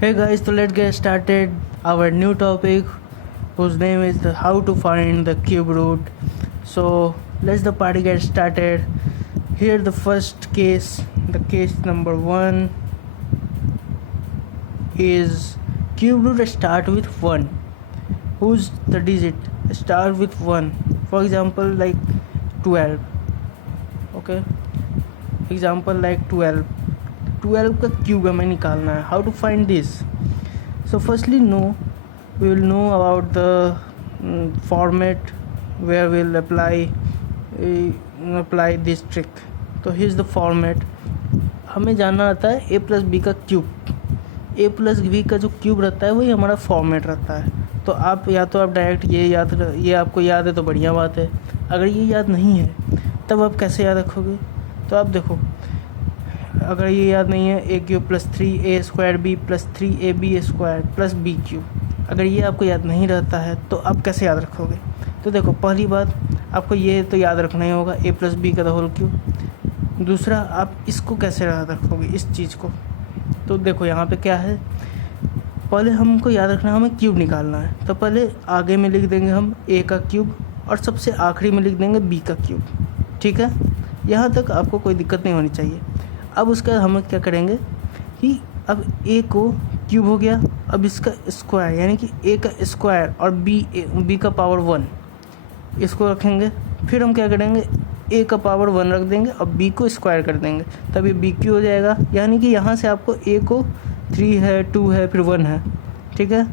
Hey guys, so let's get started our new topic whose name is how to find the cube root. So let's the party get started. Here the first case, the case number 1 is cube root start with 1. Who's the digit? Start with 1. For example like 12. Okay. Example like 12. 12 का cube हमें निकालना है. How to find this? So firstly we will know about the format where we will apply this trick. तो here's the format. हमें जानना आता है a plus B का क्यूब. a प्लस बी का जो क्यूब रहता है वही हमारा फॉर्मेट रहता है. तो आप डायरेक्ट ये आपको याद है तो बढ़िया बात है. अगर ये याद नहीं है तब आप कैसे याद रखोगे? तो आप देखो, अगर ये याद नहीं है a cube plus 3a² b plus 3ab² plus b cube, अगर ये आपको याद नहीं रहता है तो आप कैसे याद रखोगे? तो देखो, पहली बात आपको ये तो याद रखना ही होगा a प्लस बी का होल क्यूब. दूसरा, आप इसको कैसे याद रखोगे, इस चीज़ को? तो देखो यहाँ पे क्या है, पहले हमको याद रखना है, हमें क्यूब निकालना है. तो पहले आगे में लिख देंगे हम a का क्यूब और सबसे आखिरी में लिख देंगे b का क्यूब. ठीक है, यहाँ तक आपको कोई दिक्कत नहीं होनी चाहिए. अब उसके बाद हम क्या करेंगे कि अब a को क्यूब हो गया, अब इसका स्क्वायर यानी कि a का स्क्वायर और b का पावर 1 इसको रखेंगे. फिर हम क्या करेंगे, a का पावर 1 रख देंगे और b को स्क्वायर कर देंगे, तब ये b क्यू हो जाएगा. यानी कि यहाँ से आपको a को 3 है, 2 है, फिर 1 है. ठीक है,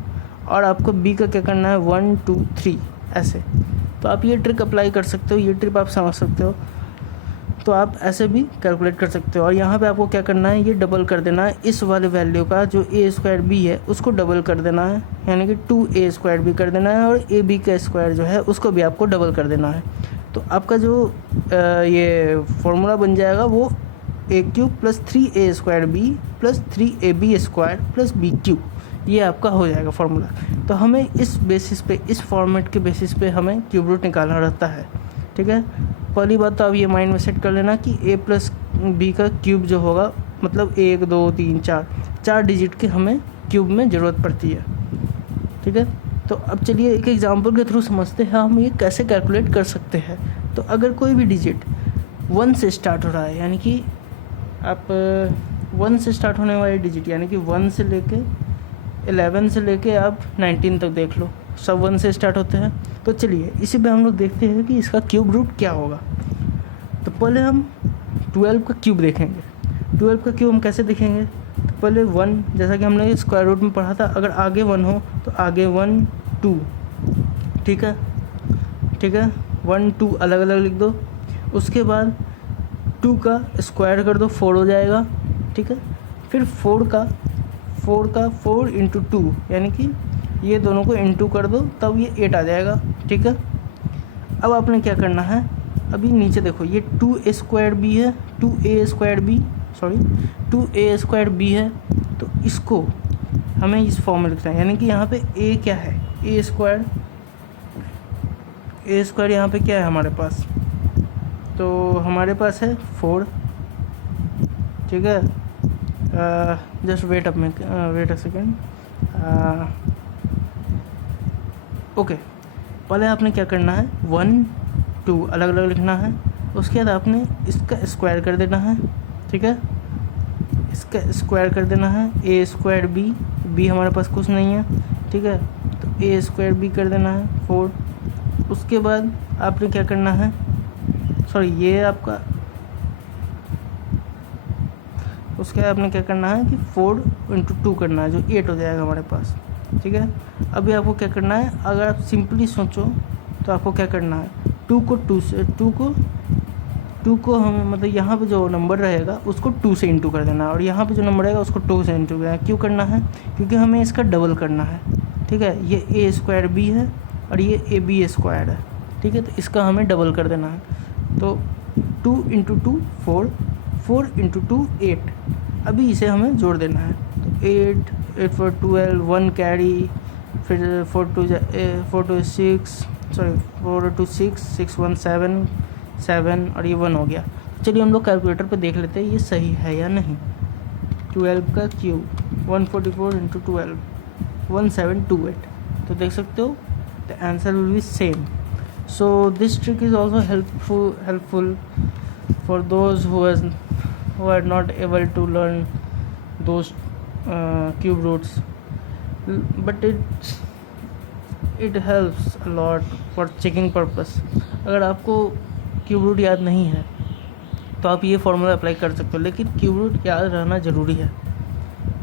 और आपको b का क्या करना है, 1 2 3 ऐसे. तो आप ये ट्रिक अप्लाई कर सकते हो, ये ट्रिक आप समझ सकते हो. तो आप ऐसे भी कैलकुलेट कर सकते हो. और यहाँ पे आपको क्या करना है, ये डबल कर देना है इस वाले वैल्यू का, जो a² b है उसको डबल कर देना है, यानी कि 2a² b कर देना है, और ab का स्क्वायर जो है उसको भी आपको डबल कर देना है. तो आपका जो ये फॉर्मूला बन जाएगा वो a cube plus 3a² b plus 3ab² plus b cube, ये आपका हो जाएगा फार्मूला. तो हमें इस बेसिस पे, इस फॉर्मेट के बेसिस पे हमें क्यूब रूट निकालना रहता है. ठीक है, पहली बात तो आप ये माइंड में सेट कर लेना कि a प्लस बी का क्यूब जो होगा, मतलब 1 2 3 4 डिजिट के हमें क्यूब में ज़रूरत पड़ती है. ठीक है, तो अब चलिए एक एग्जांपल के थ्रू समझते हैं हम ये कैसे कैलकुलेट कर सकते हैं. तो अगर कोई भी डिजिट 1 से स्टार्ट हो रहा है, यानी कि आप 1 से स्टार्ट होने वाले डिजिट, यानी कि 1 से लेके 11 से लेके आप 19 तक देख लो, सब 1 से स्टार्ट होते हैं. तो चलिए इसी पे हम लोग देखते हैं कि इसका क्यूब रूट क्या होगा. तो पहले हम 12 का क्यूब देखेंगे. 12 का क्यूब हम कैसे देखेंगे? तो पहले 1, जैसा कि हमने स्क्वायर रूट में पढ़ा था, अगर आगे 1 हो तो आगे 1 2. ठीक है, 1 2 अलग अलग लिख दो. उसके बाद 2 का स्क्वायर कर दो, 4 हो जाएगा. ठीक है, फिर 4 का 4 इंटू 2, यानी कि ये दोनों को इंटू कर दो, तब ये 8 आ जाएगा. ठीक है, अब आपने क्या करना है, अभी नीचे देखो ये 2a² b है, 2a² b है. तो इसको हमें इस फॉर्म में लिखना है, यानी कि यहाँ पे a क्या है, a² यहाँ पे क्या है हमारे पास, तो हमारे पास है 4. ठीक है, just wait a second. Okay, पहले आपने क्या करना है, 1 2 अलग अलग लिखना है. उसके बाद आपने इसका स्क्वायर कर देना है. ठीक है, इसका स्क्वायर कर देना है, a² b हमारे पास कुछ नहीं है. ठीक है, तो a² b कर देना है 4. उसके बाद आपने क्या करना है, ये आपका, उसके बाद आपने क्या करना है कि 4 इंटू 2 करना है, जो 8 हो जाएगा हमारे पास. ठीक है, अभी आपको क्या करना है, अगर आप सिंपली सोचो तो आपको क्या करना है, 2 को हम, मतलब यहाँ पे जो नंबर रहेगा उसको 2 से इंटू कर देना है, और यहाँ पे जो नंबर रहेगा उसको 2 से इंटू करना है. क्यों करना है? क्योंकि हमें इसका डबल करना है. ठीक है, ये a² b है और ये ab² है. ठीक है, तो इसका हमें डबल कर देना है. तो 2 इंटू 2 4 इंटू 2 8. अभी इसे हमें जोड़ देना है. तो 8 4 12 1 कैरी, फिर 4 2 6 6 1 7 और ये 1 हो गया. चलिए हम लोग कैलकुलेटर पे देख लेते हैं ये सही है या नहीं. 12 का क्यूब 144 इंटू 12 1728. तो देख सकते हो the answer will be same. So this trick is also helpful for those who are not able to learn those cube roots, but it helps a lot for checking purpose. अगर आपको cube root याद नहीं है तो आप ये formula apply कर सकते हो, लेकिन क्यूब रूट याद रहना ज़रूरी है.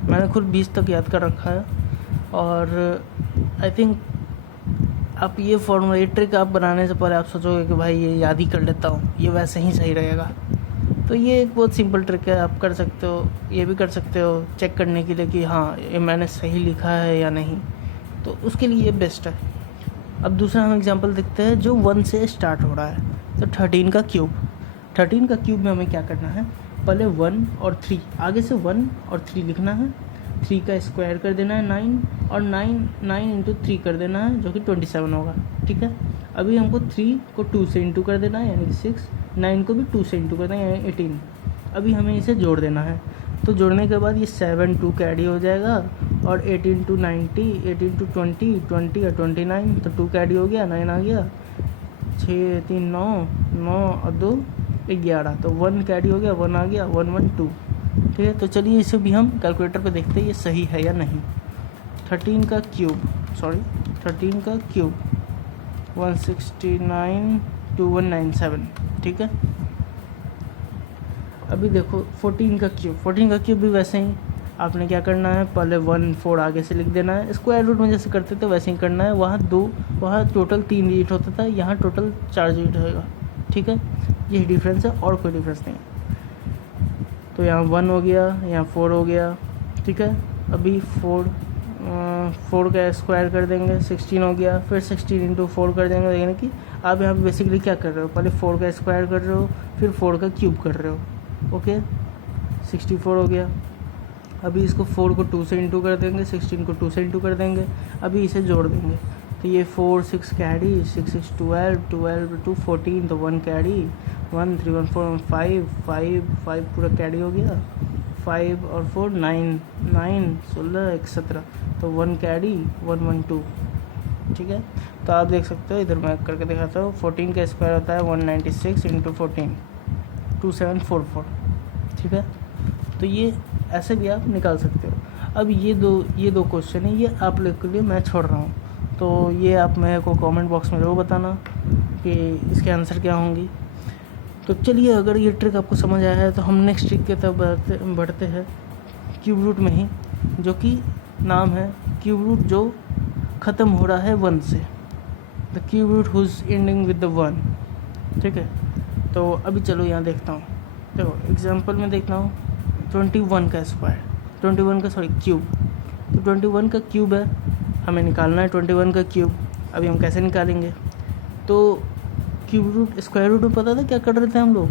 मैंने खुद 20 तक याद कर रखा है और आई थिंक आप ये फॉर्मूला, ये ट्रिक आप बनाने से पहले आप सोचोगे कि भाई ये याद ही कर लेता हूँ, ये वैसे ही सही रहेगा. तो ये एक बहुत सिंपल ट्रिक है, आप कर सकते हो. ये भी कर सकते हो चेक करने के लिए कि हाँ ये मैंने सही लिखा है या नहीं, तो उसके लिए ये बेस्ट है. अब दूसरा हम एग्जांपल देखते हैं जो 1 से स्टार्ट हो रहा है. तो 13 का क्यूब. 13 का क्यूब में हमें क्या करना है, पहले 1 और 3, आगे से 1 और 3 लिखना है. 3 का स्क्वायर कर देना है 9, और 9 इंटू 3 कर देना है, जो कि 27 होगा. ठीक है. अभी हमको 3 को 2 से इंटू कर देना है, यानी कि 6. 9 को भी 2 से इंटू कर देना है, यानी 18. अभी हमें इसे जोड़ देना है. तो जोड़ने के बाद ये 7 2 कैरी हो जाएगा, और 18 टू 90, 18 टू 20, 20 और 29, तो 2 कैरी हो गया, 9 आ गया, 6 3 9, 9 और 2 11, तो 1 कैरी हो गया, 1 आ गया, 1 1 2. ठीक है. तो चलिए इसे भी हम कैलकुलेटर पे देखते हैं ये सही है या नहीं. 13 का क्यूब 1692197. ठीक है. अभी देखो 14 का क्यूब भी वैसे ही आपने क्या करना है, पहले 1 4 आगे से लिख देना है. स्क्वायर रूट में जैसे करते थे वैसे ही करना है. वहाँ टोटल 3 डिजिट होता था, यहाँ टोटल 4 डिजिट होएगा. ठीक है. यही डिफरेंस है और कोई डिफरेंस नहीं. तो यहाँ 1 हो गया, यहाँ 4 हो गया. ठीक है. अभी 4 का स्क्वायर कर देंगे, 16 हो गया. फिर 16 इंटू 4 कर देंगे, यानी कि आप यहाँ पे बेसिकली क्या कर रहे हो, पहले 4 का स्क्वायर कर रहे हो, फिर 4 का क्यूब कर रहे हो. ओके. 64 हो गया. अभी इसको 4 को 2 से इंटू कर देंगे, 16 को 2 से इंटू कर देंगे. अभी इसे जोड़ देंगे. तो ये 4 6 कैरी, 6 6 12, 12 2 14, तो 1 कैरी, 1 3 1 4 5 5 5 पूरा कैरी हो गया. 5 और 4 9 9 16 1 17, तो 1 कैरी, 1 1 2. ठीक है. तो आप देख सकते हो, इधर मैं करके दिखाता हूँ. 14 का स्क्वायर होता है 196 इंटू 14, 2744. ठीक है. तो ये ऐसे भी आप निकाल सकते हो. अब ये दो क्वेश्चन है, ये आप लोग के लिए मैं छोड़ रहा हूँ. तो ये आप मेरे को कमेंट बॉक्स में ज़रूर बताना कि इसके आंसर क्या होंगी. तो चलिए, अगर ये ट्रिक आपको समझ आया है तो हम नेक्स्ट ट्रिक की तरफ बढ़ते हैं, क्यूब रूट में ही, जो कि नाम है क्यूब रूट जो ख़त्म हो रहा है 1 से. The cube root whose ending with the 1. ठीक है. तो अभी चलो यहाँ देखता हूँ. देखो एग्जांपल में देखता हूँ 21 का स्क्वायर, 21 का क्यूब. तो 21 का क्यूब है, हमें निकालना है 21 का क्यूब. अभी हम कैसे निकालेंगे, तो क्यूब रूट स्क्वायर रूट में पता था क्या कर रहे थे हम लोग,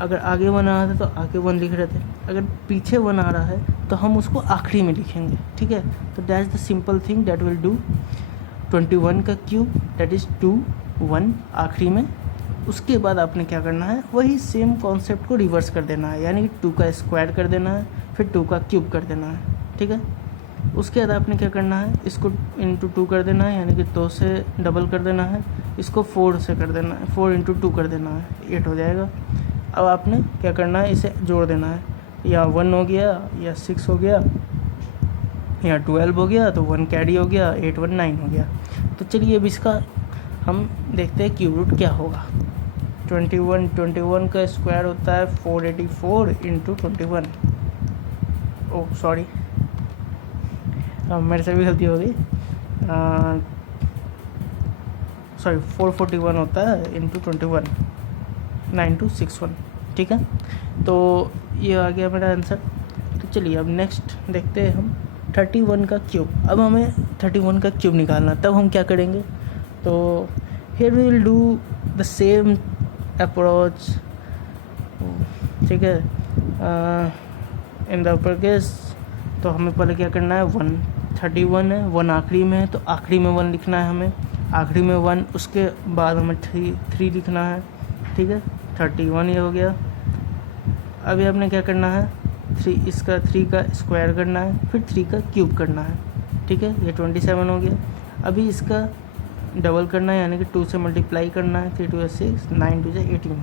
अगर आगे 1 आ रहा था तो आगे 1 लिख रहे थे, अगर पीछे 1 आ रहा है तो हम उसको आखिरी में लिखेंगे. ठीक है. तो that is the simple thing that will do. 21 का क्यूब दैट इज़ 2 1 आखिरी में. उसके बाद आपने क्या करना है, वही सेम कॉन्सेप्ट को रिवर्स कर देना है, यानी कि 2 का स्क्वायर कर देना है, फिर 2 का क्यूब कर देना है. ठीक है. उसके बाद आपने क्या करना है, इसको इंटू 2 कर देना है, यानी कि 2 से डबल कर देना है. इसको 4 से कर देना है, 4 इंटू 2 कर देना है, 8 हो जाएगा. अब आपने क्या करना है, इसे जोड़ देना है. या 1 हो गया, या 6 हो गया, या 12 हो गया, तो 1 कैरी हो गया, 8 1 9 हो गया. तो चलिए अब इसका हम देखते हैं क्यूब रूट क्या होगा. 21 का स्क्वायर होता है 484 इंटू 21. ओह सॉरी, मेरे से भी गलती हो गई. 441 होता है इंटू 21, 9261. ठीक है. तो ये आ गया मेरा आंसर. तो चलिए अब नेक्स्ट देखते हैं हम 31 का क्यूब. अब हमें 31 का क्यूब निकालना, तब हम क्या करेंगे, तो here we will do the same approach. ठीक है. in the upper case, तो हमें पहले क्या करना है, 31 है, 1 आखिरी में है, तो आखिरी में 1 लिखना है हमें, आखिरी में 1, उसके बाद हमें 3 लिखना है. ठीक है. 31 ये हो गया. अभी आपने क्या करना है, इसका 3 का स्क्वायर करना है, फिर 3 का क्यूब करना है, ठीक है। ये 27 हो गया। अभी इसका डबल करना है, यानी कि 2 से मल्टीप्लाई करना है, 3 2 6, 9 2 18,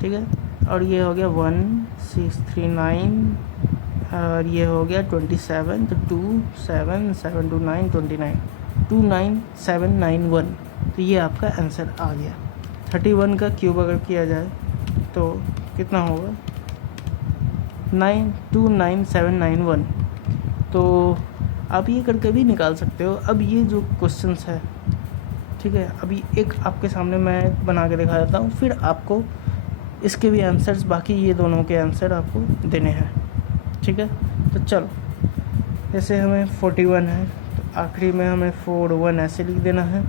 ठीक है। और ये हो गया 1639, और ये हो गया 27, तो 2 7 7 2 9 29, 29791। तो ये आपका आंसर आ गया। 31 का क्यूब अगर किया जाए तो कितना होगा, 929791। तो आप ये करके भी निकाल सकते हो। अब ये जो क्वेश्चंस है, ठीक है, अभी एक आपके सामने मैं बना के दिखा देता हूँ, फिर आपको इसके भी आंसर्स, बाकी ये दोनों के आंसर आपको देने हैं, ठीक है। तो चलो, जैसे हमें 41 है तो आखिरी में हमें 41 ऐसे लिख देना है।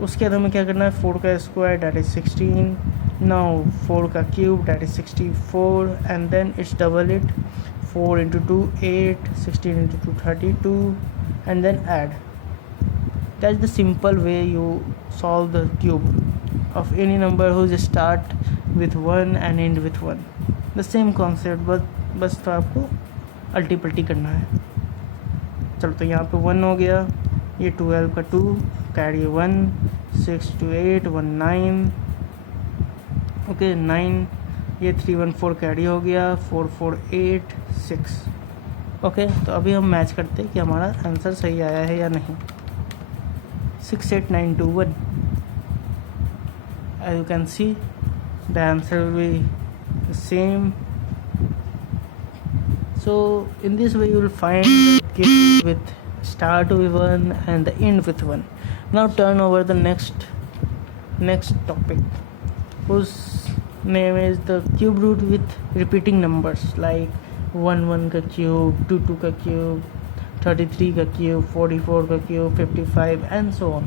उसके बाद हमें क्या करना है, 4 का स्क्वायर दैट इज़ 16, नाउ 4 का cube that is 64, and then it's double it, 4 into 2 8, 16 into 2 32, and then add. That's the simple way you solve the cube of any number whose start with 1 and end with 1. The same concept, बस तो आपको अल्टी पल्टी करना है। चलो, तो यहाँ पे 1 हो गया, ये 12 का 2 कैरी 1, 6 to 8 1 9, ओके 9, ये 3 1 4 कैरी हो गया, 4 4 8 6, ओके। तो अभी हम मैच करते हैं कि हमारा आंसर सही आया है या नहीं। 6 8 9 2 1, as you can see the answer will be the same. So in this way you will find the cube with start with 1 and the end with 1. Now turn over the next topic, whose name is the cube root with repeating numbers like 1 1 का cube, 2 2 का cube, 33 का cube, 44 का cube, 55 and so on.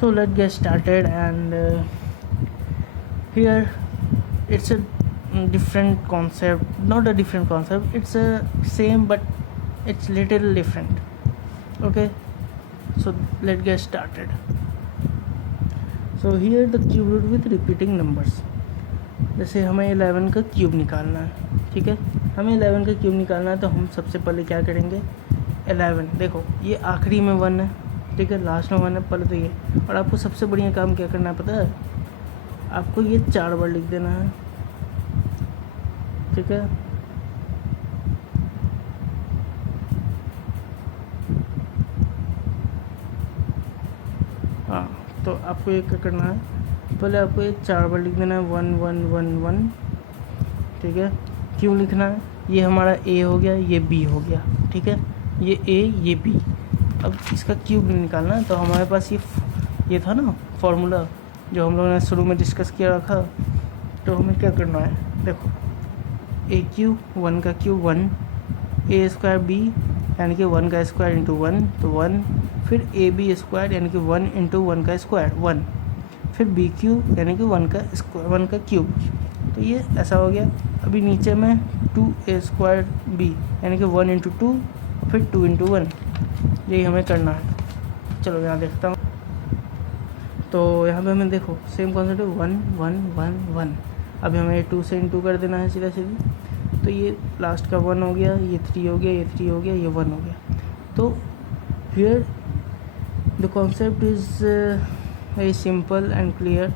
So let's get started, and here it's a different concept, not a different concept, it's a same but it's little different, okay. So let's get started. So here the cube root with repeating numbers. जैसे हमें 11 का cube निकालना है, ठीक है, हमें 11 का cube निकालना है, तो हम सबसे पहले क्या करेंगे, 11, देखो ये आखिरी में 1 है, ठीक है, लास्ट में 1 है, पहले तो ये। और आपको सबसे बढ़िया काम क्या करना है पता है, आपको ये 4 बार लिख देना है, ठीक है। हाँ, तो आपको ये क्या करना है, पहले आपको ये 4 बार लिख देना है, 1 1 1 1, ठीक है। क्यों लिखना है, ये हमारा ए हो गया, ये बी हो गया, ठीक है, ये ए ये बी। अब इसका क्यूब निकालना है, तो हमारे पास ये था ना फॉर्मूला जो हम लोगों ने शुरू में डिस्कस किया रखा। तो हमें क्या करना है, देखो ए क्यूब, 1 का क्यूब 1, ए स्क्वायर बी यानी कि 1 का स्क्वायर इंटू 1 तो 1, फिर ए बी स्क्वायर यानी कि 1 इंटू 1 का स्क्वायर 1, फिर बी क्यूब यानी कि 1 का क्यूब। तो ये ऐसा हो गया। अभी नीचे में 2a स्क्वायर बी यानी कि 1 इंटू 2 फिर 2 इंटू 1, यही हमें करना है। चलो यहाँ देखता हूँ, तो यहाँ पे हमें देखो सेम कॉन्सेप्ट है, 1 1 1 1। अभी हमें 2 से इंटू कर देना है सीधा सीधी, तो ये लास्ट का 1 हो गया, ये 3 हो गया, ये 3 हो गया, ये 1 हो गया। तो here the concept is very simple and clear.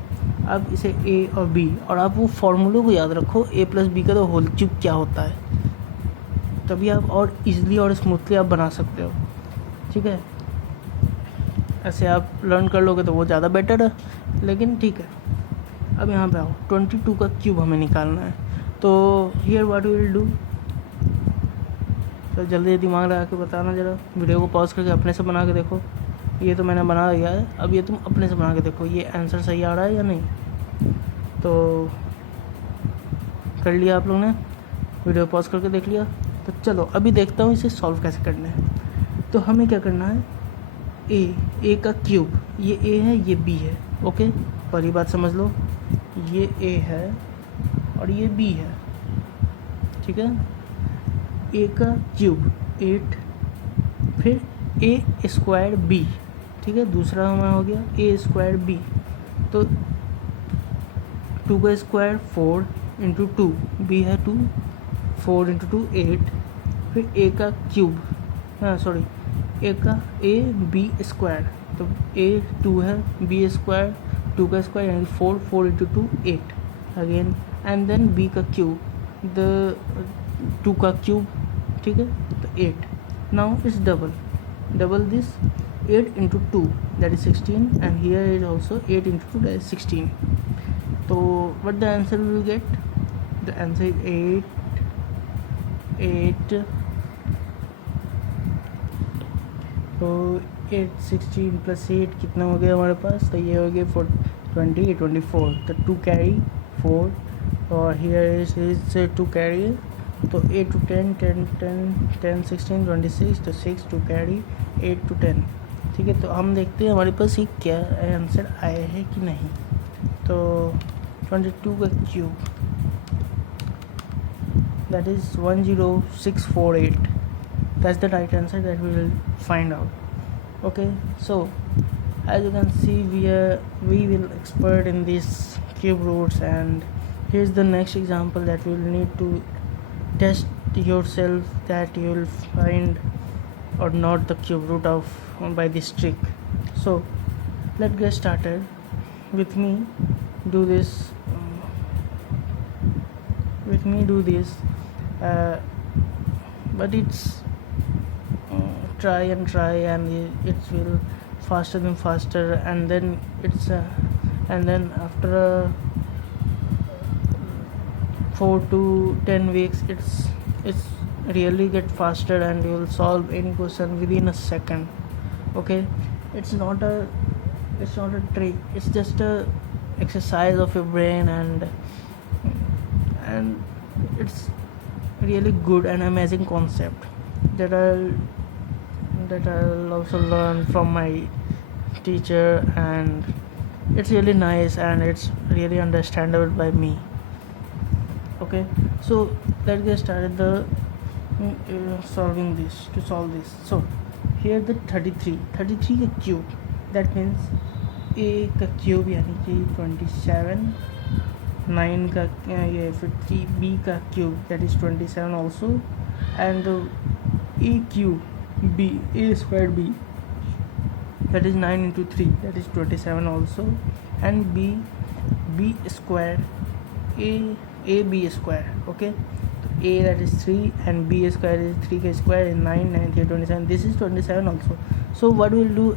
आप इसे ए और बी, और आप वो फॉर्मूले को याद रखो, ए प्लस बी का तो होल क्यूब क्या होता है, तभी आप और इजीली और स्मूथली आप बना सकते हो, ठीक है। ऐसे आप लर्न कर लोगे तो वो ज़्यादा बेटर है, लेकिन ठीक है। अब यहाँ पे आओ, 22 का क्यूब हमें निकालना है। तो here what we will do, तो जल्दी दिमाग लगा के बताना, ज़रा वीडियो को पॉज करके अपने से बना के देखो। ये तो मैंने बना दिया है, अब ये तुम अपने से बना के देखो ये आंसर सही आ रहा है या नहीं। तो कर लिया आप लोगों ने, वीडियो पॉज करके देख लिया। तो चलो अभी देखता हूँ इसे सॉल्व कैसे करना है। तो हमें क्या करना है, ए का क्यूब, ये ए है ये बी है, ओके। पहली बात समझ लो, ये ए है और ये बी है, ठीक है। ए का क्यूब 8, फिर ए स्क्वायर बी, ठीक है। दूसरा हमारा हो गया ए स्क्वायर बी, तो 2 का स्क्वायर 4 इंटू 2, बी है 2, 4 इंटू 2 8, फिर ए का क्यूब, हाँ सॉरी ए का ए बी स्क्वायर, तो ए 2 है, बी स्क्वायर 2 का स्क्वायर यानी 4, 4 into 2 8 again, and then B का क्यूब द 2 का क्यूब, ठीक है, तो 8. Now it's double this 8 into 2 that is 16, and here is also 8 into 2 that is 16. So what the answer we will get? The answer is 8. तो 8 16 plus 8 कितना हो गया हमारे पास, तो ये हो गया 20 24, तो 2 कैरी 4, और हियर इज 2 कैरी, तो 8 to 10 10 10 10 16 26, तो 6 2 कैरी 8 to 10. ठीक है, तो हम देखते हैं हमारे पास ये क्या आंसर आया है कि नहीं. तो 22 का cube that is 10648. That's the right answer that we will find out. Okay, so as you can see we will expert in these cube roots, and here's the next example that we will need to test yourself that you will find or not the cube root of by this trick. So let's get started. With me do this but it's try and it will faster than faster, and then it's and then after 4 to 10 weeks it's really get faster, and you will solve any question within a second. Okay, it's not a trick, it's just a exercise of your brain, and it's really good and amazing concept that I'll also learn from my teacher, and it's really nice and it's really understandable by me. Okay, so let's get started to solve this. So here the 33 का cube, that means a का cube यानी कि 27, 9 का ये फिर 3b का cube that is 27 also, and a cube b, a squared b, that is 9 into 3 that is 27 also, and b square a b square. Okay, a that is 3 and b square is 3 ka square is 9, 9 3 27, this is 27 also. So what we'll do,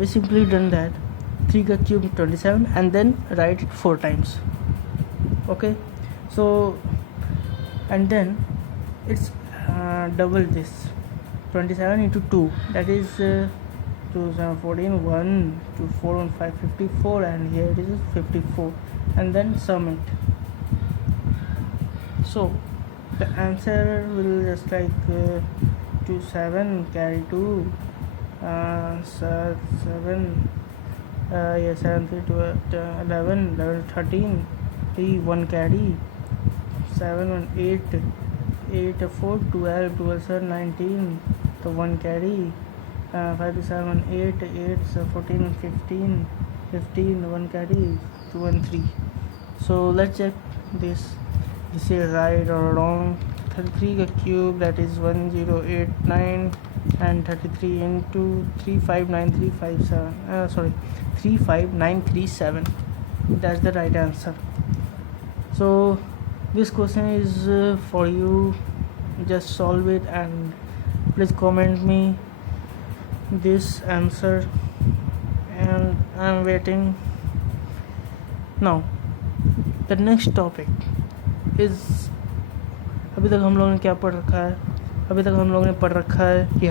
we simply done that 3 ka cube 27 and then write it 4 times. Okay, so and then it's double this 27 into 2, that is 2 7 14, 1 2 4 1 5 54, and here it is 54, and then sum it. So the answer will just like 2 7 carry 2 7 7 3 2 11 11 13 3 1 carry 7 1 8 8 4 12 12 7 19, तो 1 carry 5 7 8 8 14 15 15 1 carry 2 and 3. So let's check this is right or wrong. 33 का cube that is 1089, and 33 into 35937 35937, that's the right answer. So this question is for you, just solve it and please comment me this answer, and I'm waiting. Now the next topic is, अभी तक हम लोगों ने क्या पढ़ रखा है, अभी तक हम लोगों ने पढ़ रखा है कि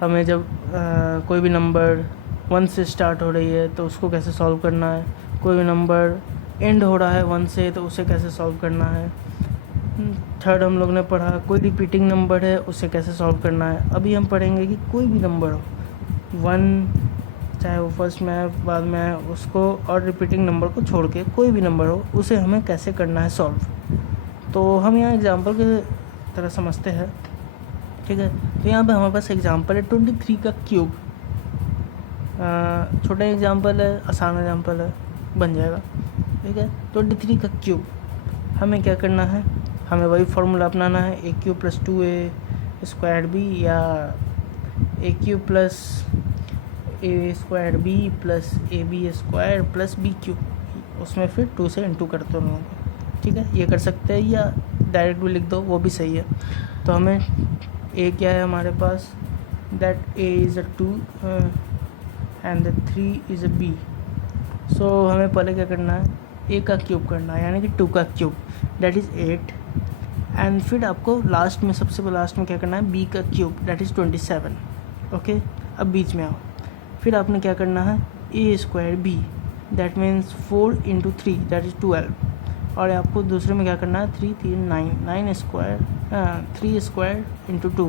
हमें जब कोई भी नंबर 1 से स्टार्ट हो रही है तो उसको कैसे सॉल्व करना है, कोई भी नंबर एंड हो रहा है 1 से तो उसे कैसे सॉल्व करना है. थर्ड हम लोग ने पढ़ा कोई रिपीटिंग नंबर है उसे कैसे सॉल्व करना है. अभी हम पढ़ेंगे कि कोई भी नंबर हो 1, चाहे वो फर्स्ट में आए बाद में आए, उसको और रिपीटिंग नंबर को छोड़ के कोई भी नंबर हो उसे हमें कैसे करना है सॉल्व. तो हम यहाँ एग्जांपल के तरह समझते हैं. ठीक है, तो यहाँ पे हमारे पास एग्जांपल है 23 का क्यूब. छोटा एग्जांपल है, आसान एग्जांपल है, बन जाएगा. ठीक है, 23 का क्यूब. हमें क्या करना है, हमें वही फार्मूला अपनाना है, a cube plus 2a square b या a cube plus a square b plus a b square plus b cube, उसमें फिर 2 से इंटू करते हैं लोगों को। ठीक है, ये कर सकते हैं या डायरेक्ट भी लिख दो, वो भी सही है। तो हमें ए क्या है हमारे पास, that a is a 2 and 3 is a b. So हमें पहले क्या करना है, ए का क्यूब करना है, यानी कि 2 का क्यूब, दैट इज़ 8। एंड फिर आपको लास्ट में, सबसे लास्ट में क्या करना है, बी का क्यूब, दैट इज़ 27। ओके, अब बीच में आओ, फिर आपने क्या करना है, a square b, that means 4 into 3 that is 12। और आपको दूसरे में क्या करना है, 3 3 9, 9 square 3 square into 2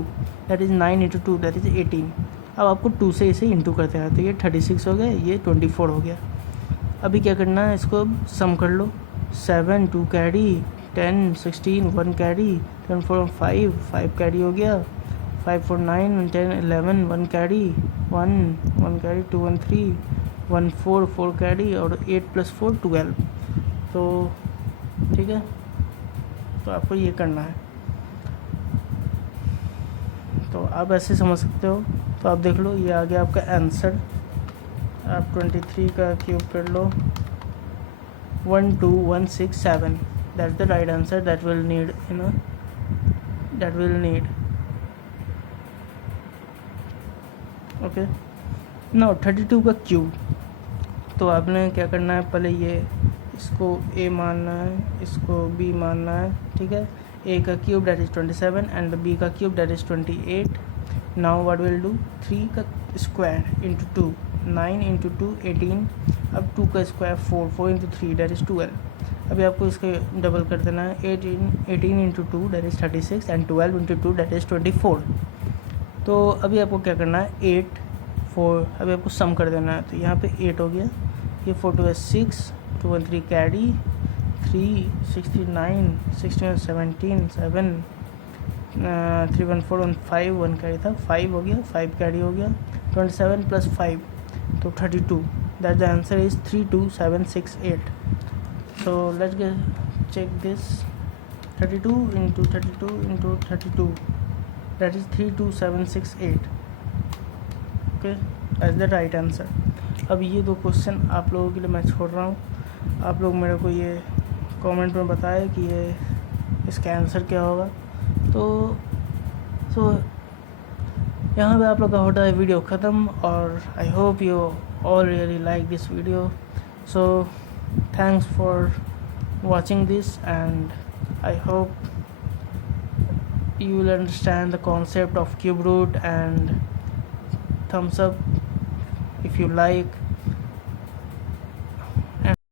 that is 9 into 2 that is 18। अब आपको 2 से इसे इंटू करते हैं, तो ये 36 हो गया, ये 24 हो गया। अभी क्या करना है, इसको सम कर लो, 7 2 कैरी, 10 16 1 कैरी, 10 4 5 5 कैरी हो गया, 5 4 9 10 11 1 कैरी, 1 कैरी, 2 1 3 1 4 4 कैरी, और 8 + 4 12। तो ठीक है, तो आपको ये करना है, तो आप ऐसे समझ सकते हो। तो आप देख लो, ये आ गया आपका आंसर। आप 23 का क्यूब कर लो, 12167, that's the right answer that will need, that will need. Okay, now 32 का क्यूब, तो आपने क्या करना है, पहले ये इसको a मानना है, इसको b मानना है। ठीक है, a का cube that is 27 and b का cube that is 28। Now what will do, 3 का स्क्वायर इंटू 2, 9 इंटू 2 18, अब 2 का स्क्वायर 4, 4 इंटू 3 दैट इज़ 12। अभी आपको इसके डबल कर देना है, 18 into 2 that is 36 and 12 into 2 that is 24। तो अभी आपको क्या करना है, 8 4, अभी आपको सम कर देना है, तो यहाँ पे 8 हो गया, ये 4 2 6, 2 1 3 कैरी, 3 69 16 17 7 3 1 4 1 5 1 कैरी था, 5 हो गया, 5 कैरी हो गया, 27 + 5 तो 32, that the answer is 32768। So let's get check this, 32 into 32 into 32 that is 32768। Okay, that's the right answer. अब ये 2 क्वेश्चन आप लोगों के लिए मैं छोड़ रहा हूँ, आप लोग मेरे को ये कमेंट में बताएं कि ये इसका आंसर क्या होगा। तो यहाँ पे आप लोग का होता है वीडियो ख़त्म, और I hope you all really like this video. So thanks for watching this, and I hope you will understand the concept of cube root, and thumbs up if you like,